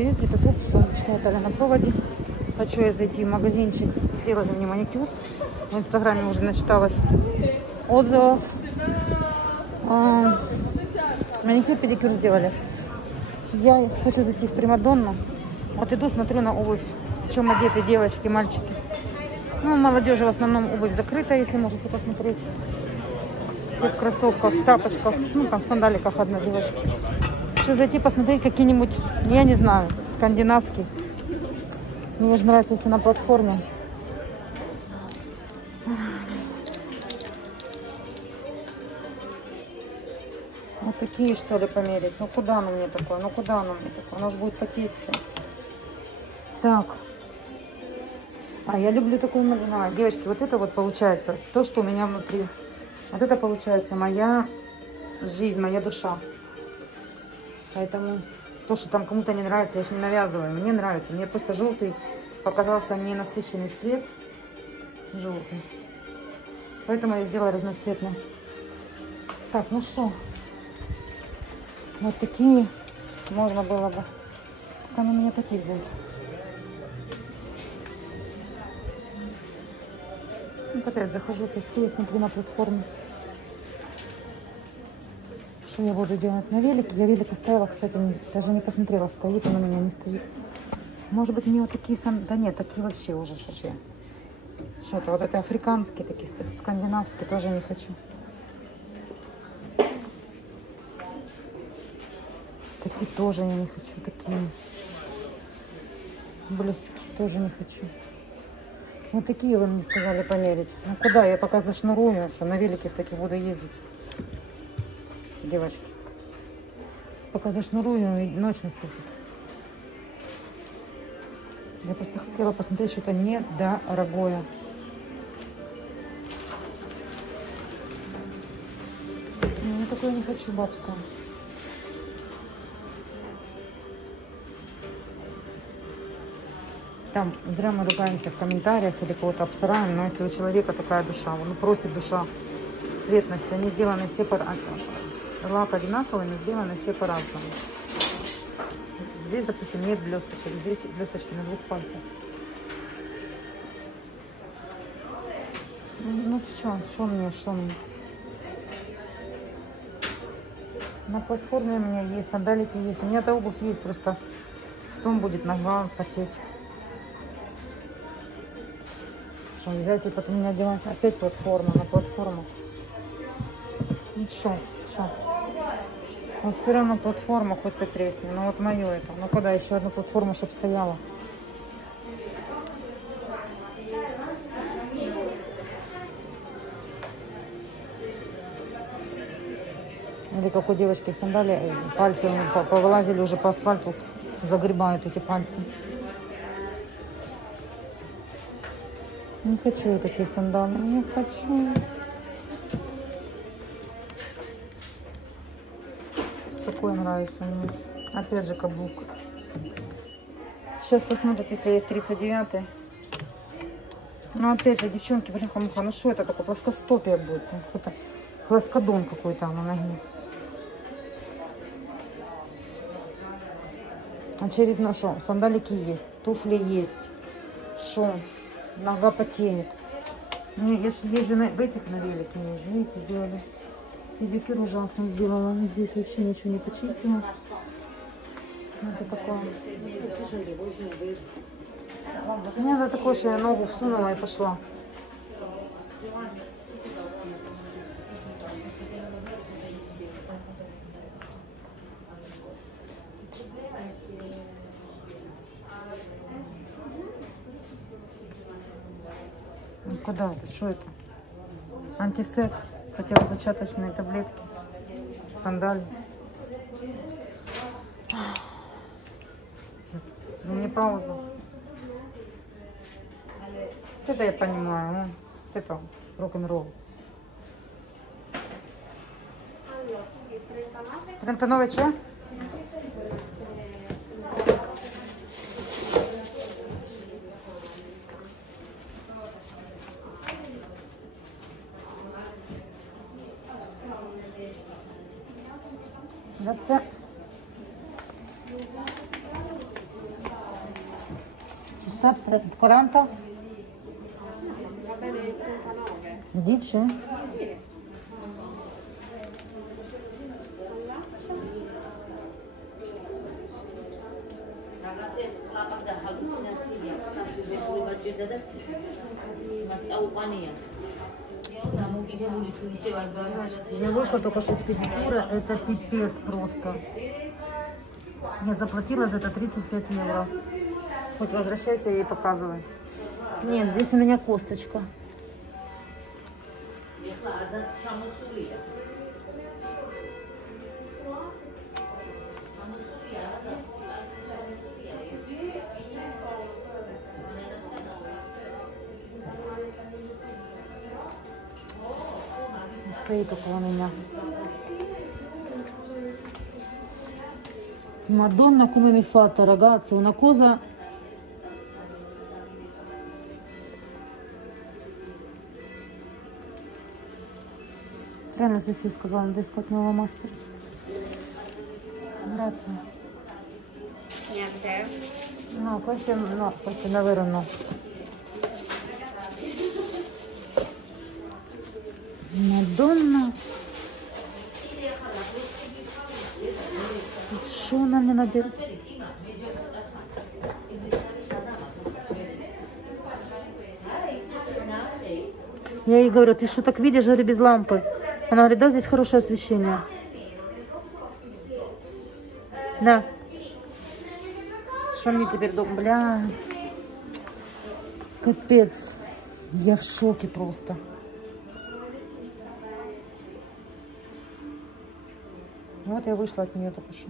привет, где-то тут солнечная Италия на проводе. Хочу я зайти в магазинчик, сделали мне маникюр. В инстаграме уже начиталась отзывов. Маникюр, педикюр сделали. Я хочу зайти в Примадонну. Вот иду, смотрю на обувь, в чем одеты девочки, мальчики. Ну, молодежи в основном обувь закрыта, если можете посмотреть. Все в кроссовках, в тапочках, ну там в сандаликах одна девочка. Хочу зайти посмотреть какие-нибудь, я не знаю, скандинавские. Мне же нравится все на платформе. Вот такие, что ли, померить. Ну куда оно мне такое? Ну куда оно мне такое? У нас будет потеть все. Так. А я люблю такую малину. Девочки, вот это вот получается то, что у меня внутри. Вот это получается моя жизнь, моя душа. Поэтому то, что там кому-то не нравится, я же не навязываю. Мне нравится. Мне просто желтый показался мне насыщенный цвет. Желтый. Поэтому я сделала разноцветный. Так, ну что. Вот такие можно было бы. Как оно меня потеть будет. Вот опять захожу, я смотрю на платформу. Что я буду делать на велике? Я велик оставила, кстати, даже не посмотрела, стоит он у меня, не стоит. Может быть, мне вот такие да нет, такие вообще уже шиши. Что-то вот это африканские, такие скандинавские тоже не хочу. Такие тоже я не хочу, такие близкие тоже не хочу. Вот такие вы мне сказали померить. Ну куда? Я пока зашнурую, что на велике в таких буду ездить. Девочки. Пока зашнурую, и ночь наступит. Я просто хотела посмотреть что-то недорогое. Я такое не хочу, бабское. Там зря мы ругаемся в комментариях или кого-то обсираем, но если у человека такая душа, он просит душа цветности, они сделаны все лак одинаковый, но сделаны все по-разному. Здесь, допустим, нет блесточек, здесь блесточки на 2 пальцах. Ну что мне? На платформе у меня есть, сандалики есть, у меня-то обувь есть, просто в том будет нога потеть. Что взять и потом меня делать опять платформа на платформу. Ну что? Вот все равно платформа, хоть ты тресни. Ну вот мое это. Ну куда еще одну платформу, чтобы стояла? Или как у девочки в сандалии, пальцы повылазили уже по асфальту, загребают эти пальцы. Не хочу я такие сандали, не хочу. Такой нравится мне. Опять же каблук. Сейчас посмотрят, если есть 39-й. Ну опять же, девчонки, бляха-муха, ну что это такое? Плоскостопие будет. Какой-то плоскодон какой-то на ноге. Очередно что? Сандалики есть, туфли есть. Что? Нога потеет. Ну, я же езжу в этих на велике, видите, сделали. Педикюр ужасно сделала. Здесь вообще ничего не почистила. Это такое. У меня за такое, что я ногу всунула и пошла. Ну, куда это? Что это? Антисекс. Противозачаточные таблетки. Сандали. Не пауза. Это я понимаю. Это рок-н-ролл. 39 что? That's it. sta? 40? Va bene 39. Dici? Ragazzi, la hallucinazione, Я вышла только что с педикюра, это пипец просто. Я заплатила за это 35 евро. Хоть возвращайся и показывай. Нет, здесь у меня косточка. Стоит около меня. Madonna come mi fatta, ragazzi, una cosa. Реально София сказала, надо искать нового мастера. Grazie. Niente. No, questo è davvero no. Madonna. Что она мне надела? Я ей говорю, ты что так видишь, говорю, без лампы? Она говорит, да, здесь хорошее освещение. Да. Что мне теперь думать? Бля. Капец. Я в шоке просто. Вот я вышла от нее только что.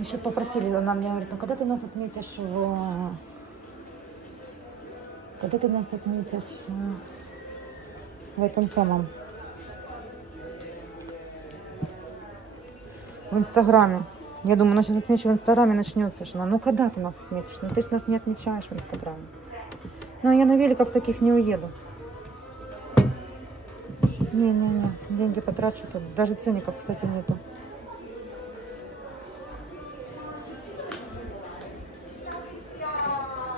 Еще попросили, она мне говорит, ну когда ты нас отметишь когда ты нас отметишь в этом самом, в Инстаграме. Я думаю, ну сейчас отмечу в Инстаграме, начнется. Ну когда ты нас отметишь? Ну ты ж нас не отмечаешь в Инстаграме. Ну я на великах таких не уеду. Не, деньги потрачу тут. Даже ценников, кстати, нету.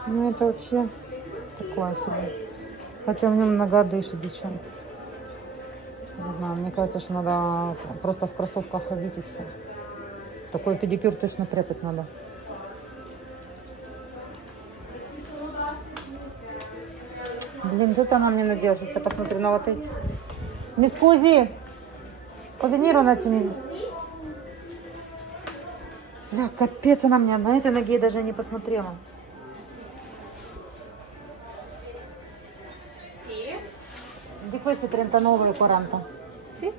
Ну это вообще такое себе. Хотя в нем нога дышит, девчонки. Не знаю, мне кажется, что надо просто в кроссовках ходить и все. Такой педикюр точно прятать надо. Блин, тут она мне надела. Сейчас я посмотрю на вот эти. Mi scusi, può venire un attimino? Бля, капец, она мне на этой ноге даже не посмотрела. Di questi 39 e 40. Sì.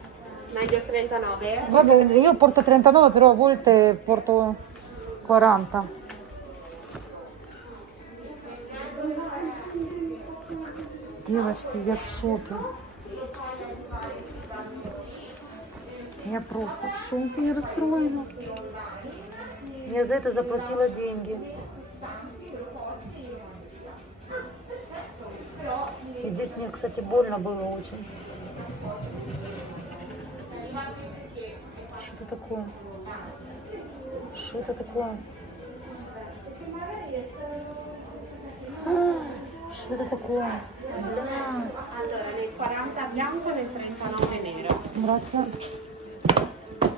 Meglio 39. Vabbè, io porto 39, però a volte porto 40. Девочки, я в шоке. Я просто в шоке, я расстроена. Я за это заплатила деньги. И здесь мне, кстати, больно было очень. Что это такое? Что это такое? Что это такое? Блядь. Allora, nel 40 bianco e nel 39 nero. Grazie.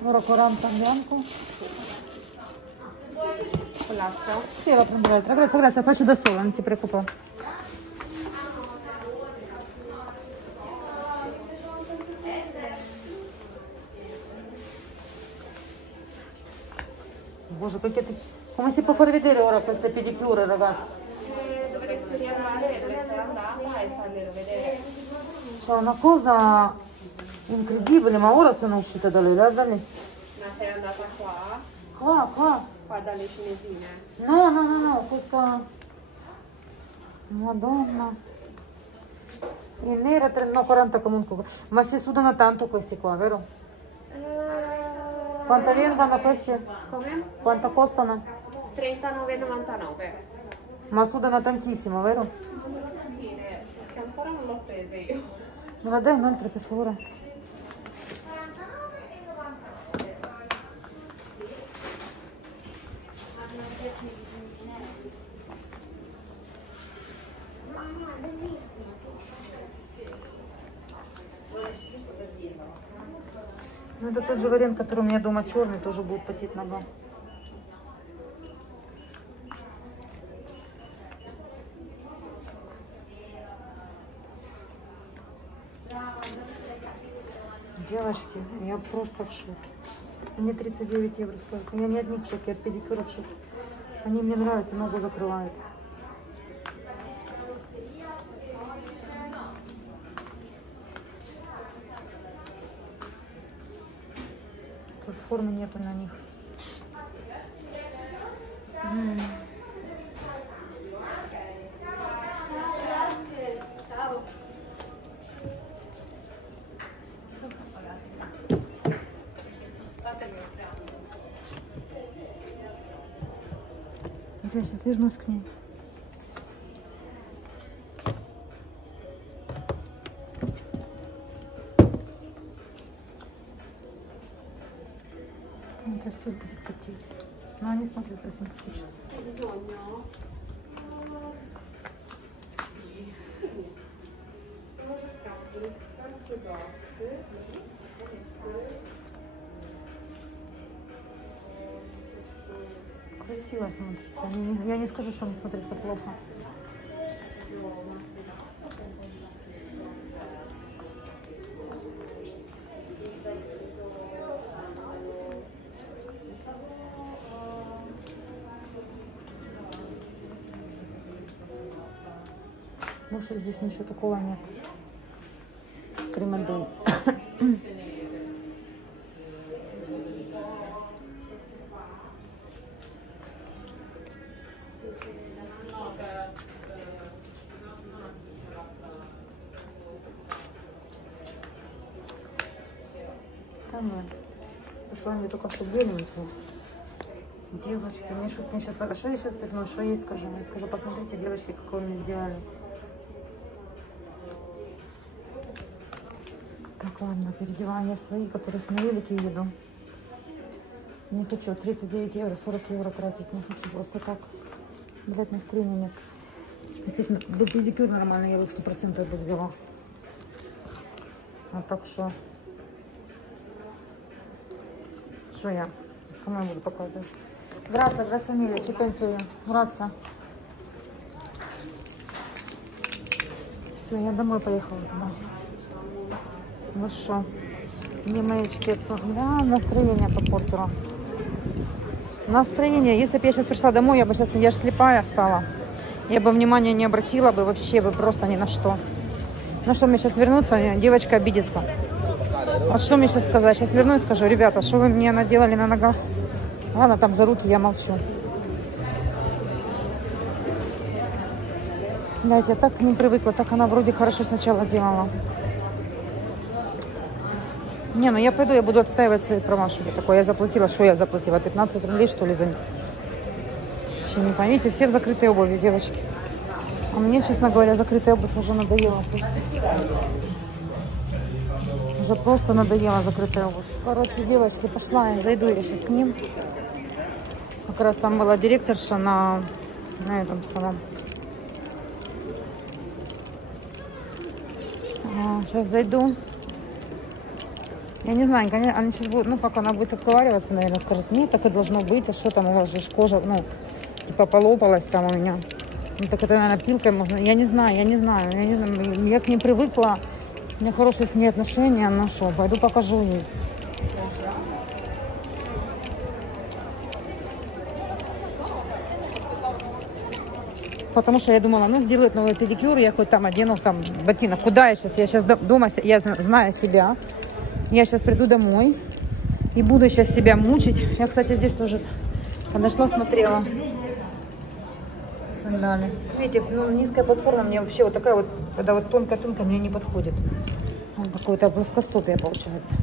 Ora 40 bianco. Con l'altro? Sì, la prendo l'altra. Grazie, grazie, faccio da sola, non ti preoccupare. Bоже, come si può far vedere ora queste pedicure, ragazzi? Dovresti riandare dove sei andata e farglielo vedere. C'è una cosa incredibile, ma ora sono uscita da lei, guarda lì. Ma sei andata qua? Qua. Qua dalle cinesine? No, questa... Madonna. In nera, no, 40 comunque. Ma si sudano tanto questi qua, vero? Quanto vengono questi? Come? Quanto costano? 39,99. Ma sudano tantissimo, vero? Non devo capire, perché ancora non l'ho presa io. Me la dai un'altra, per favore? Ну, это тот же вариант, который у меня дома черный, тоже будет потеть нога. Девочки, я просто в шоке. Они 39 евро стоят. Я не одни в шоке, от педикюра в шоке. Они мне нравятся, ногу закрывают. Тут формы нету на них. Я сейчас вернусь к ней. Это все будет потеть. Но они смотрятся симпатично. Красиво смотрится. Я не скажу, что они смотрятся плохо. Больше здесь ничего такого нет. Кремадель. Да нет. Потому что они только что беленькие. Девочки, мне сейчас хорошо, я сейчас пойду, что я ей скажу? Я скажу, посмотрите, девочки, какой мне сделали. Так, ладно, переодеваю я свои, которых на велике еду. Не хочу 39 евро, 40 евро тратить, не хочу просто так. Блять, настроения нет. Действительно, до педикюр нормально, я бы 100% бы взяла. А так что я? Кому я буду показывать? Грация, миля, ci penso io. Грация. Все, я домой поехала туда. Ну что, не маячки отцу. Да, настроение попортило. Настроение. Если бы я сейчас пришла домой, я же слепая стала. Я бы внимания не обратила бы вообще бы просто ни на что. Ну что, мне сейчас вернуться, девочка обидится. Вот что мне сейчас сказать? Сейчас вернусь и скажу, ребята, что вы мне наделали на ногах? Ладно, там за руки я молчу. Блядь, я так к ним привыкла, так она вроде хорошо сначала делала. Не, ну я пойду, я буду отстаивать свои права, что ли такое. Я заплатила, что я заплатила? 15 рублей, что ли, за них? Вообще не поймите, все в закрытой обуви, девочки. А мне, честно говоря, закрытая обувь уже надоела. Уже просто надоела закрытая обувь. Короче, девочки, пошла я, зайду я сейчас к ним. Как раз там была директорша на этом самом. Сейчас зайду. Я не знаю, конечно, они сейчас будут, ну, пока она будет отговариваться, наверное, скажет, ну, так и должно быть, а что там у вас же кожа, ну, типа полопалась там у меня. Ну, так это, наверное, пилкой можно. Я не знаю. Я к ней привыкла. У меня хорошие с ней отношения. Ну что, пойду покажу ей. Потому что я думала, ну, сделают новый педикюр, я хоть там одену, там, ботинок. Куда я сейчас? Я сейчас дома, я знаю себя. Я сейчас приду домой и буду сейчас себя мучить. Я, кстати, здесь тоже подошла, смотрела. Сандали. Видите, ну, низкая платформа мне вообще вот такая вот, когда вот тонкая-тонкая, мне не подходит. Он какой-то плоскостопие получается.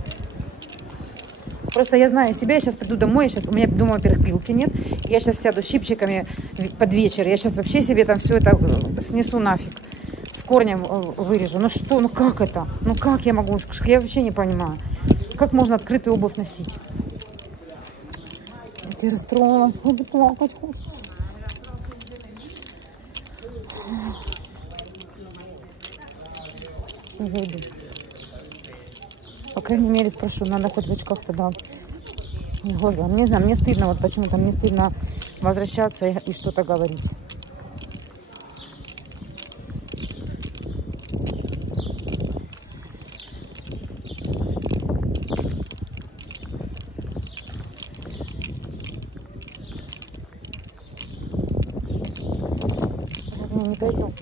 Просто я знаю себя, я сейчас приду домой, у меня дома, во-первых, пилки нет. Я сейчас сяду щипчиками под вечер. Я сейчас вообще себе там все это снесу нафиг. С корнем вырежу. Ну что, ну как это? Ну как я могу? Я вообще не понимаю. Как можно открытую обувь носить? Я тебя расстроилась. Буду плакать хочется. Сейчас зайду. По крайней мере, спрошу, надо хоть в очках тогда глаза. Не знаю, мне стыдно, вот почему-то мне стыдно возвращаться и что-то говорить. Не дойду.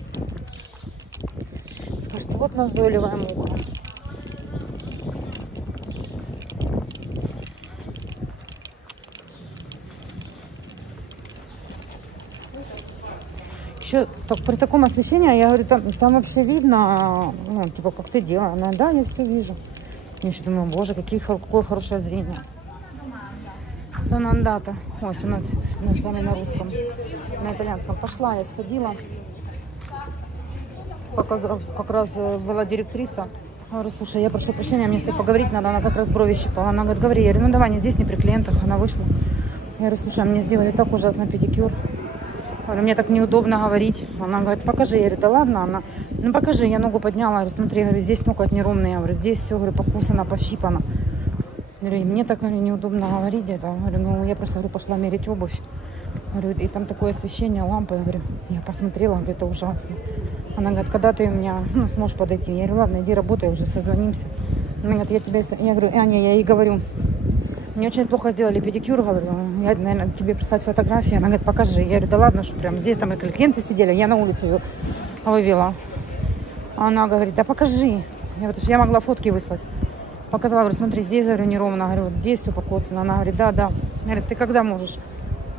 Скажет, вот назойливая муха. Еще так, при таком освещении, я говорю, там вообще видно, ну, типа, как ты делаешь. Она, да, я все вижу. Я еще думаю, боже, какое хорошее зрение. Сонандата. Ой, сонат с вами на русском, на итальянском. Пошла, я сходила. Как раз была директриса. Говорю, слушай, я прошу прощения, мне с тобой поговорить надо. Она как раз брови щипала. Она говорит, говори. Я говорю, ну давай, не здесь, не при клиентах. Она вышла. Я говорю, слушай, мне сделали так ужасно педикюр. Говорю, мне так неудобно говорить. Она говорит, покажи. Я говорю, да ладно. Она, ну покажи. Я ногу подняла. Я говорю, смотри, я говорю, здесь ноготь неровный. Я говорю, здесь все, говорю, покусано, пощипано. Я говорю, мне так, говорю, неудобно говорить это. Я говорю, ну я просто, говорю, пошла мерить обувь. Говорю, и там такое освещение, лампы. Я говорю, я посмотрела, говорю, это ужасно. Она говорит, когда ты у меня, ну, сможешь подойти? Я говорю, ладно, иди работай уже, созвонимся. Она говорит, я говорю, Аня, я ей говорю, мне очень плохо сделали педикюр, говорю, я, наверное, тебе прислать фотографии. Она говорит, покажи. Я говорю, да ладно, что прям здесь там и клиенты сидели, я на улицу вывела. Она говорит, да покажи. Я могла фотки выслать. Показала, говорю, смотри, здесь, говорю, неровно, говорю, вот здесь все покоцано. Она говорит, да. Она говорит, ты когда можешь?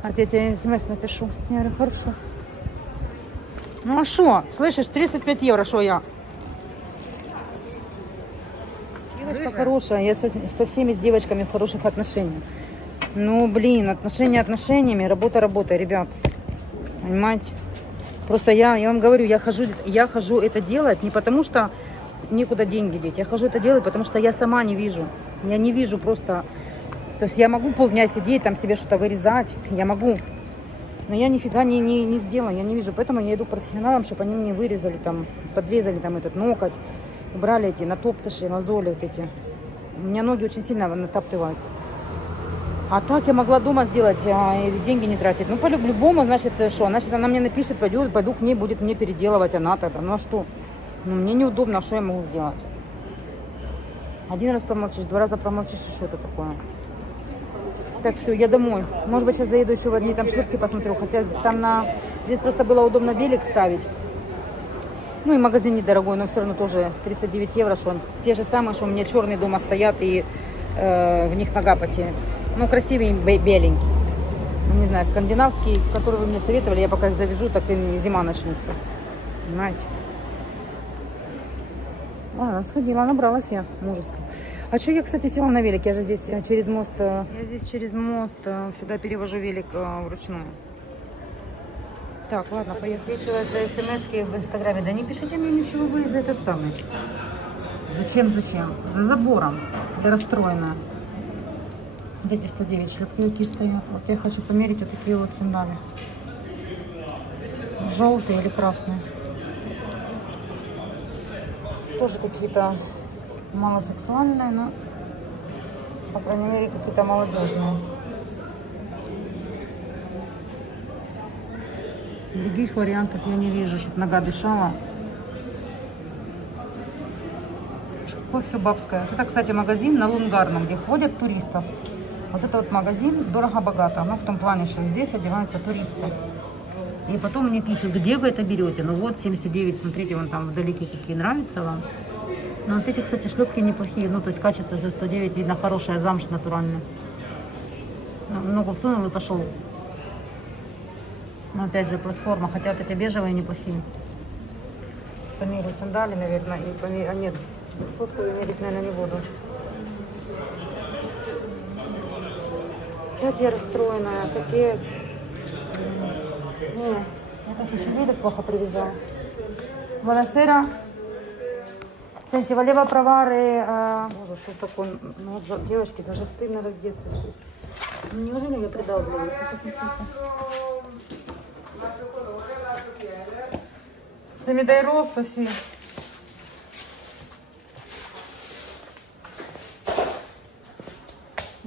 А я тебе смс напишу. Я говорю, хорошо. Ну а что? Слышишь, 35 евро, что я? Девочка хорошая, я со всеми с девочками в хороших отношениях. Ну, блин, отношения отношениями, работа работой, ребят. Понимаете? Просто я вам говорю, я хожу это делать не потому, что некуда деньги деть. Я хожу это делать, потому что я сама не вижу. Я не вижу просто... То есть я могу полдня сидеть, там себе что-то вырезать. Я могу. Но я нифига не сделаю, я не вижу. Поэтому я иду к профессионалам, чтобы они мне вырезали, там, подрезали там этот ноготь. Убрали эти натоптыши, мозоли вот эти. У меня ноги очень сильно натаптываются. А так я могла дома сделать, и деньги не тратить. Ну, по-любому, значит, что? Значит, она мне напишет, пойду к ней, будет мне переделывать она тогда. Ну, а что? Ну, мне неудобно, что я могу сделать? Один раз промолчишь, два раза промолчишь, и что это такое? Так, все, я домой. Может быть, сейчас заеду еще в одни там шлюпки посмотрю. Хотя там здесь просто было удобно белик ставить. Ну и магазин недорогой, но все равно тоже 39 евро. Что он те же самые, что у меня черные дома стоят и в них нога потеет. Ну, красивый беленький. Не знаю, скандинавский, который вы мне советовали. Я пока их завяжу, так и зима начнется. Понимаете? Ладно, сходила, набралась я мужества. А что я, кстати, села на велик? Я же здесь через мост, всегда перевожу велик вручную. Так, ладно, поехали. Вычиваются смс-ки в инстаграме. Да не пишите мне ничего, вы за этот самый. Зачем? За забором. Я расстроена. Вот эти 109 шлюпки какие стоят. Вот я хочу померить вот такие вот сандали. Желтые или красные. Тоже какие-то малосексуальные, но, по крайней мере, какие-то молодежные. Других вариантов я не вижу, чтобы нога дышала. Какое все бабское. Это, кстати, магазин на Лунгарном, где ходят туристов. Вот это вот магазин дорого-богато. Ну, в том плане, что здесь одеваются туристы. И потом мне пишут, где вы это берете. Ну вот, 79, смотрите, вон там вдалеке какие, нравятся вам. Но вот эти, кстати, шлепки неплохие. Ну, то есть качество за 109, видно, хорошая, замш натуральная. Ногу всунул и пошел. Но опять же, платформа. Хотя вот эти бежевые неплохие. Померю сандали, наверное, и померю... А нет, сотку я мерить, наверное, не буду. Опять я расстроенная, капец. Не, я так еще велик плохо привязала. Buonasera. Senti, volevo provare... Боже, что такое? Ну, девочки, даже стыдно раздеться здесь. Ну, неужели я придавливаюсь? Se mi dai rosso, sì.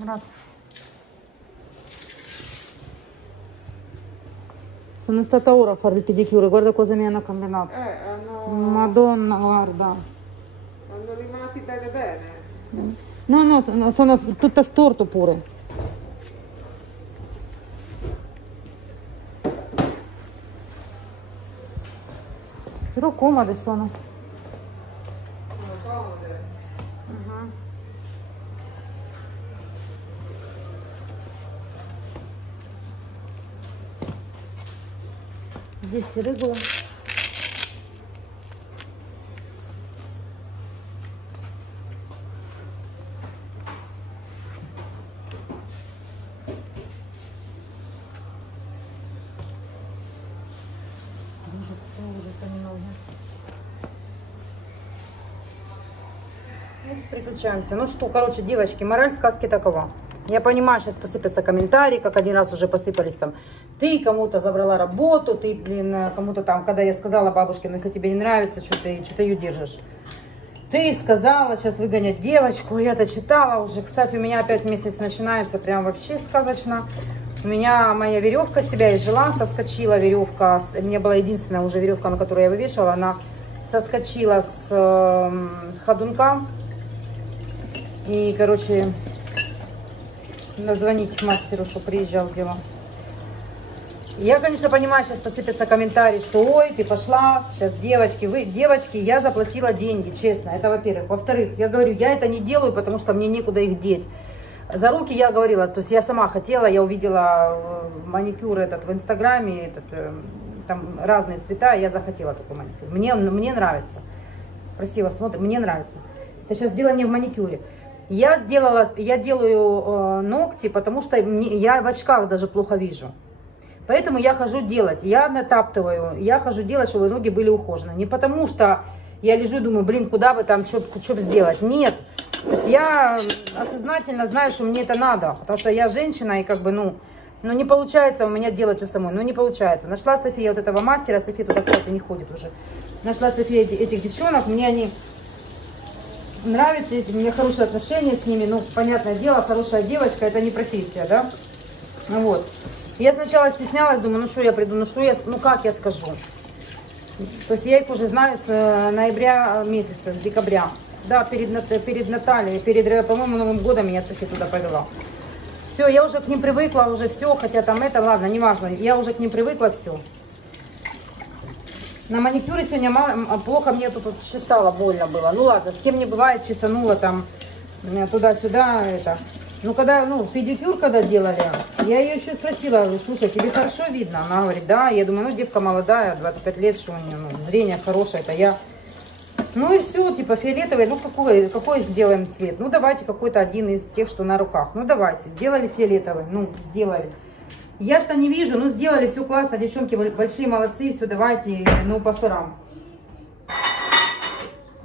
Grazie. Sono stata ora a fare il pedicure, guarda cosa mi hanno combinato. Madonna, guarda. Hanno rimasti bene bene. No, no, sono tutta storto pure. Però comode sono. Sono comode. Здесь рыгла. Боже, какой ужас, они ноги. Вот приключаемся. Ну что, короче, девочки, мораль сказки такова. Я понимаю, сейчас посыпятся комментарии, как один раз уже посыпались там. Ты кому-то забрала работу, ты, блин, кому-то там, когда я сказала бабушке, ну если тебе не нравится, что ты ее держишь. Ты сказала сейчас выгонять девочку, я-то читала уже. Кстати, у меня опять месяц начинается, прям вообще сказочно. У меня моя веревка себя изжила, соскочила веревка. У меня была единственная уже веревка, на которую я вывешивала, она соскочила с ходунка. И, короче, надо звонить мастеру, что приезжал дело. Я, конечно, понимаю, сейчас посыпятся комментарии, что ой, ты пошла, сейчас девочки, вы, девочки, я заплатила деньги, честно, это во-первых. Во-вторых, я говорю, я это не делаю, потому что мне некуда их деть. За руки я говорила, то есть я сама хотела, я увидела маникюр этот в Инстаграме, там разные цвета, я захотела такой маникюр. Мне нравится. Красиво смотрит, мне нравится. Это сейчас дело не в маникюре. Я делаю ногти, потому что я в очках даже плохо вижу. Поэтому я хожу делать, я натаптываю, я хожу делать, чтобы ноги были ухожены. Не потому что я лежу и думаю, блин, куда бы там, что сделать. Нет, то есть я осознательно знаю, что мне это надо, потому что я женщина и как бы, ну не получается у меня делать у самой, не получается. Нашла София вот этого мастера, София туда, кстати, не ходит уже. Нашла София этих девчонок, мне они нравятся, у меня хорошие отношения с ними, ну, понятное дело, хорошая девочка, это не профессия, да, вот. Я сначала стеснялась, думаю, ну что я приду, ну как я скажу. То есть я их уже знаю с ноября месяца, с декабря. Да, перед Натальей, по-моему, Новым годом меня София туда повела. Все, я уже к ним привыкла, уже все, хотя там это, ладно, неважно, я уже к ним привыкла, все. На маникюре сегодня плохо, мне тут чесало, больно было. Ну ладно, с кем не бывает, чесанула там туда-сюда, это... Ну, когда, педикюр когда делали, я ее еще спросила, говорю, слушай, тебе хорошо видно? Она говорит, да. Я думаю, ну, девка молодая, 25 лет, что у нее, зрение хорошее, это я. Ну, и все, типа, фиолетовый, ну, какой сделаем цвет? Ну, давайте какой-то один из тех, что на руках. Ну, давайте, сделали фиолетовый, сделали. Я что не вижу, сделали, все классно, девчонки большие молодцы, все, давайте, по сырам.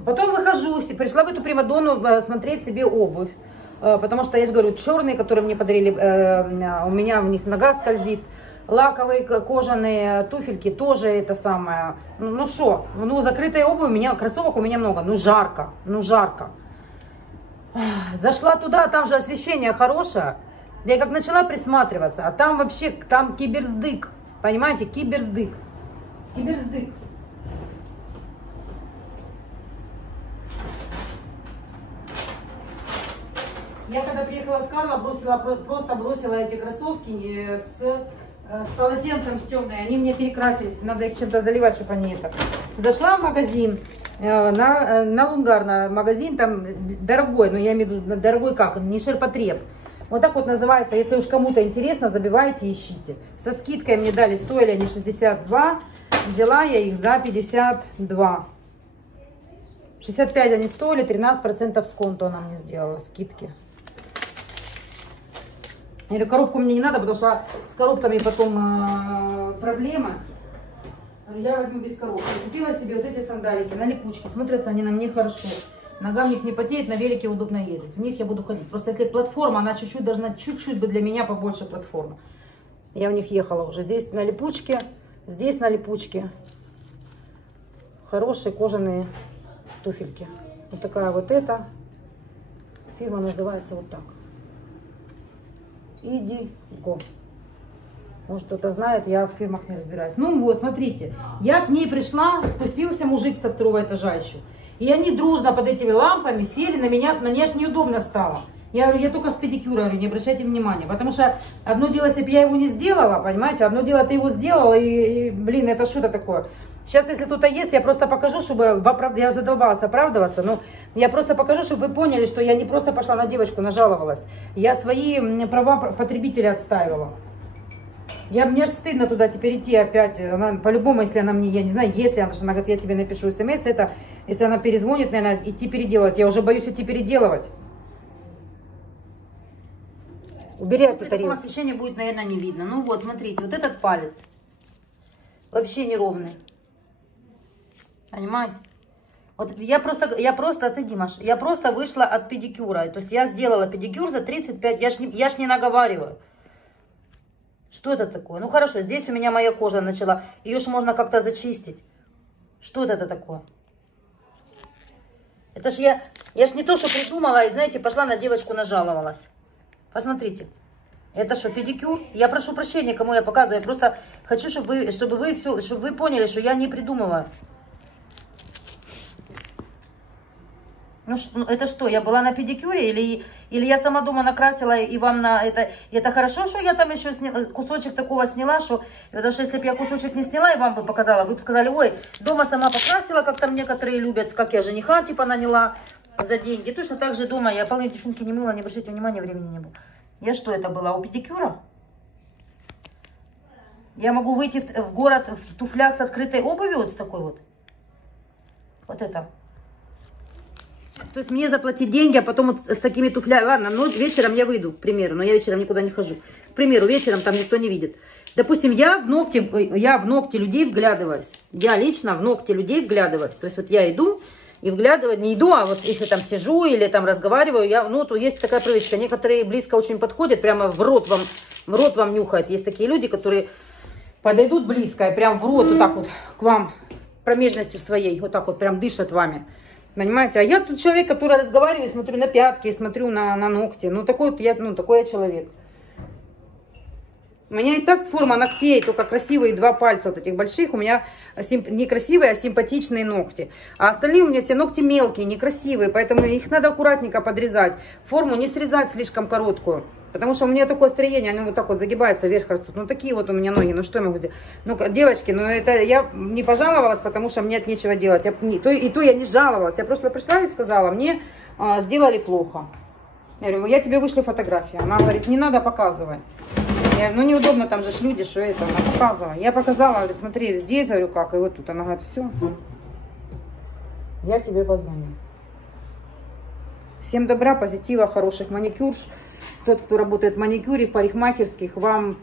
Потом выхожу, пришла в эту примадонну смотреть себе обувь. Потому что, я же говорю, черные, которые мне подарили, у меня в них нога скользит. Лаковые кожаные туфельки тоже это самое. Ну что, закрытая обувь, кроссовок у меня много. Жарко. Зашла туда, там же освещение хорошее. Я как начала присматриваться, а там вообще, там киберздык. Понимаете, киберздык. Я когда приехала от Карла, просто бросила эти кроссовки с полотенцем с темной. Они мне перекрасились. Надо их чем-то заливать, чтобы они это. Зашла в магазин, на Лунгарно. Магазин там дорогой, но я имею в виду, дорогой как, не ширпотреб. Вот так вот называется. Если уж кому-то интересно, забивайте, ищите. Со скидкой мне дали, стоили они 62. Взяла я их за 52. 65 они стоили, 13% сконто она мне сделала, скидки. Я говорю, коробку мне не надо, потому что с коробками потом проблемы. Я возьму без коробки. Купила себе вот эти сандалики на липучке. Смотрятся они на мне хорошо. Нога в них не потеет, на велике удобно ездить. В них я буду ходить. Просто если платформа, она должна чуть-чуть бы для меня побольше платформы. Я в них ехала уже. Здесь на липучке, здесь на липучке. Хорошие кожаные туфельки. Вот такая вот эта. Фирма называется вот так. Индиго. Может, кто-то знает, я в фирмах не разбираюсь. Ну вот, смотрите, я к ней пришла, спустился мужик со второго этажа еще. И они дружно под этими лампами сели на меня, мне аж неудобно стало. Я говорю, я только с педикюра, говорю, не обращайте внимания. Потому что одно дело, если бы я его не сделала, понимаете, одно дело, ты его сделала, и блин, это что-то такое. Сейчас, если кто-то есть, я просто покажу, чтобы, я задолбалась оправдываться, но я просто покажу, чтобы вы поняли, что я не просто пошла на девочку, нажаловалась. Я свои права потребителя отстаивала. Мне аж стыдно туда теперь идти опять. Она по-любому, если она мне, я не знаю, если она говорит, я тебе напишу смс, это, если она перезвонит, наверное, идти переделать. Я уже боюсь идти переделывать. Уберите тарелку. Освещение будет, наверное, не видно. Ну вот, смотрите, вот этот палец вообще неровный. Понимаете? Вот я просто, ты, Димаш, я просто вышла от педикюра. То есть я сделала педикюр за 35, я ж не наговариваю. Что это такое? Ну хорошо, здесь у меня моя кожа начала. Ее же можно как-то зачистить. Что это такое? Это ж я ж не то, что придумала, и знаете, пошла на девочку нажаловалась. Посмотрите. Это что, педикюр? Я прошу прощения, кому я показываю. Я просто хочу, чтобы вы поняли, что я не придумываю. Ну, это что, я была на педикюре или я сама дома накрасила и вам на это... Это хорошо, что я там еще кусочек такого сняла, что... Потому что если бы я кусочек не сняла и вам бы показала, вы бы сказали, ой, дома сама покрасила, как там некоторые любят, как я жениха типа наняла за деньги. Точно так же дома я полные девчонки не мыла, не обращайте внимания, времени не было. Я что это была, у педикюра? Я могу выйти в город в туфлях с открытой обувью, вот с такой вот? Вот это. То есть мне заплатить деньги, а потом вот с такими туфлями... Ладно, ну вечером я выйду, к примеру, но я вечером никуда не хожу. К примеру, вечером там никто не видит. Допустим, я в ногти людей вглядываюсь. Я лично в ногти людей вглядываюсь. То есть вот я иду и вглядываю, не иду, а вот если там сижу или там разговариваю, то есть такая привычка. Некоторые близко очень подходят, прямо в рот вам нюхают. Есть такие люди, которые подойдут близко и прям в рот вот так вот к вам промежностью своей, вот так вот прям дышат вами. Понимаете? А я тут человек, который разговаривает, смотрю на пятки, смотрю на ногти. Ну, такой вот такой я человек. У меня и так форма ногтей, только красивые два пальца вот этих больших. У меня не красивые, а симпатичные ногти. А остальные у меня все ногти мелкие, некрасивые, поэтому их надо аккуратненько подрезать. Форму не срезать слишком короткую. Потому что у меня такое строение, они вот так вот загибаются, вверх растут. Ну, такие вот у меня ноги, ну, что я могу сделать? Ну, девочки, ну, это я не пожаловалась, потому что мне от нечего делать. Я не жаловалась. Я просто пришла и сказала, мне сделали плохо. Я говорю, я тебе вышлю фотографию. Она говорит, не надо показывать. Я говорю, ну, неудобно, там же люди, что это, она показывала. Я показала, говорю, смотри, здесь, говорю, как, и вот тут. Она говорит, все, я тебе позвоню. Всем добра, позитива, хороших маникюрш. Тот, кто работает в маникюре, парикмахерских, вам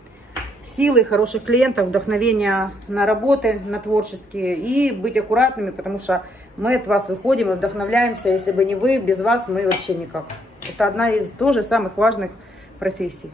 силы, хороших клиентов, вдохновения на работы, на творческие. И быть аккуратными, потому что мы от вас выходим и вдохновляемся. Если бы не вы, без вас мы вообще никак. Это одна из тоже самых важных профессий.